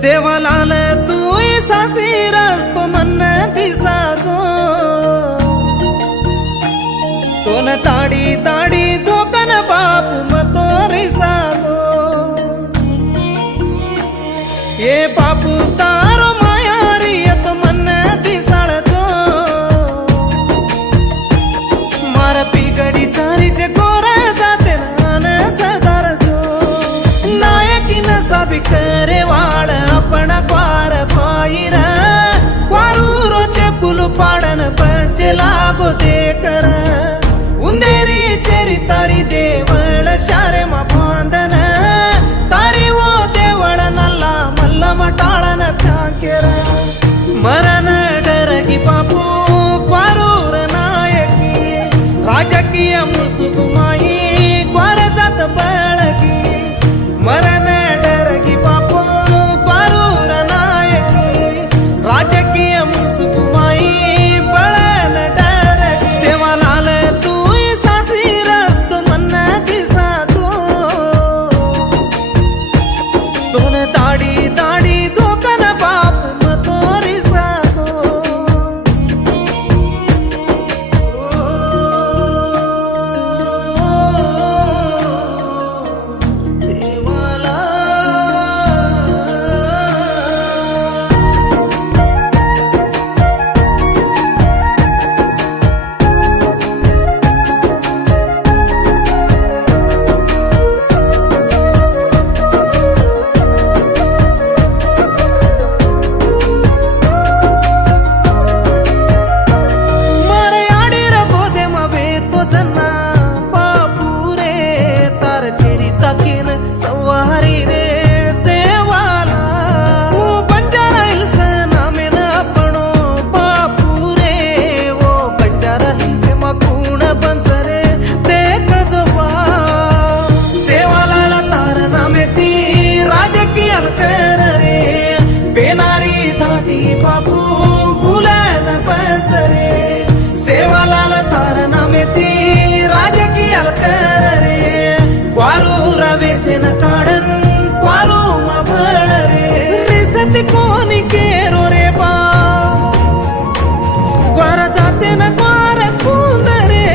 सेवालाल तू सासी रस्तो मन दिसाजो तोन ताडी ताडी धोकन बाप मतो रिसागो ये बापू तारो मायारी तो मन दिसाळजो मार पिगडी चारी जे गोर जाते नान सदारजो नायकी नसाबी करे वाळ आपण क्वार पाईर क्वारूरोचे फुल पाडन पंचे लागो दे कर उंदेरी चेरी तारी देवळ शारे मा बांधन तारी वो देवळ नल्ला मल्ल मटाळन फ्यांकेर मरण डरगी बापू क्वारूर नायकी राजकीय मुसुगुमाई क्वार जात बळगी मरण डरगी बापू क्वारूर नायकी राजकीय मुसुगुमाई बळन डरगी सेवालाल तू सासी रस्तो मन दिसातो तोन दाडी दाडी धोकन बाप मतो रिसागो सवारी रे सेवाला वो बंजारा हिल्स नामेन आपणो बापू रे वो बंजारा हिल्स मकूण बंजरे देख जोबा सेवाला तार नामे ती राजकीय कर रे बेनारी धाटी बापू भूलन बंजरे सेवाला तार नामे ती राजकीय कर रे क्वारूर वेसेन काढन क्वारू मा भळ रे रिसत कोणी केरो रे बा क्वार जाते न क्वार कुंद रे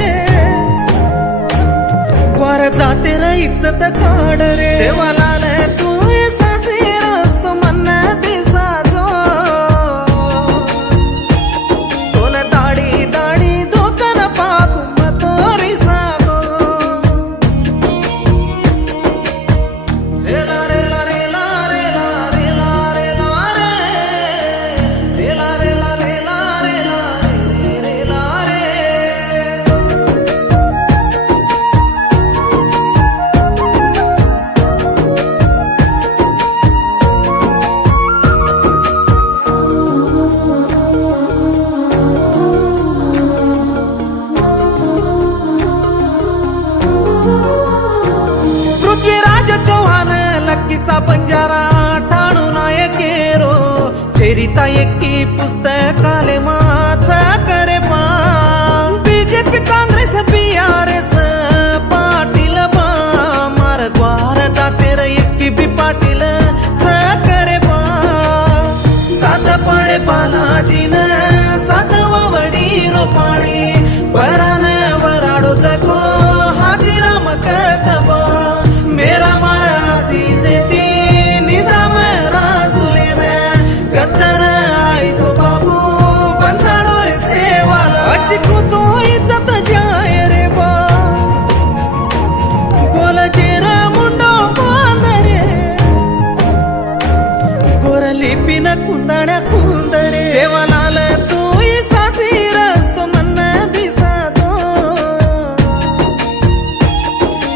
क्वार जाते र इज्जत काढ रे सेवालाल तू सासी रस्तो मन दिसाजो तोन दाडी दाडी धोकन पाकू मतो रिसागो पृथ्वीराज चौहान लक्कीसा बंजारा ठाणू नायकेरो चेरिता एकी पुस्तकाले माचा करे पा बीजेपी काँग्रेस बीआरएस पाटील बा मार ग्वार जाते र एकी बी पाटील छ करे पा सात पडे बालाजीन सात वावडी रोपाणी वरान वराडो जगो हातीराम कतबा मेरा मारा सीजेती निजाम राजुलेन कत्तर आई तो बाबू पंचाड़ो रे सेवाला अचिको तो इज्जत जाय रे बा बोल जेरा मुंडो बांध रे गोर लिपिन कुंदण्या कुंद रे सेवालाल तू सासी रस्तो मन दिसातो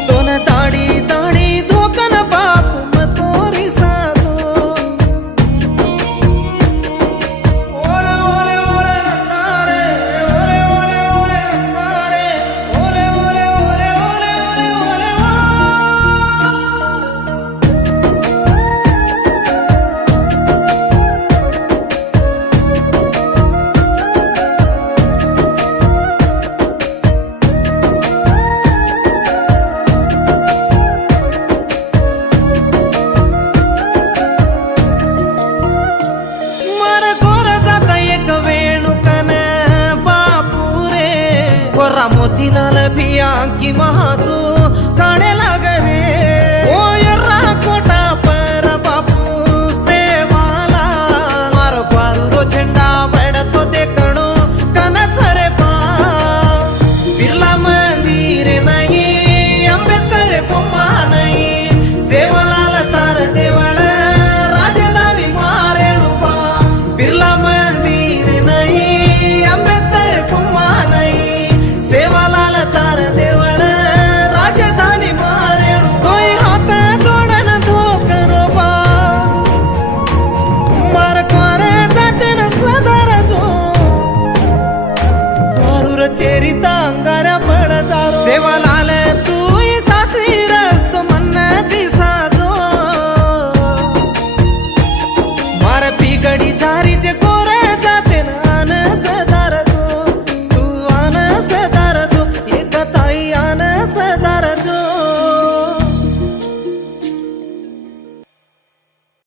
तोन दाडी दाडी धोकन बाप मतो रिसागो मोतीलाल भिया की महासू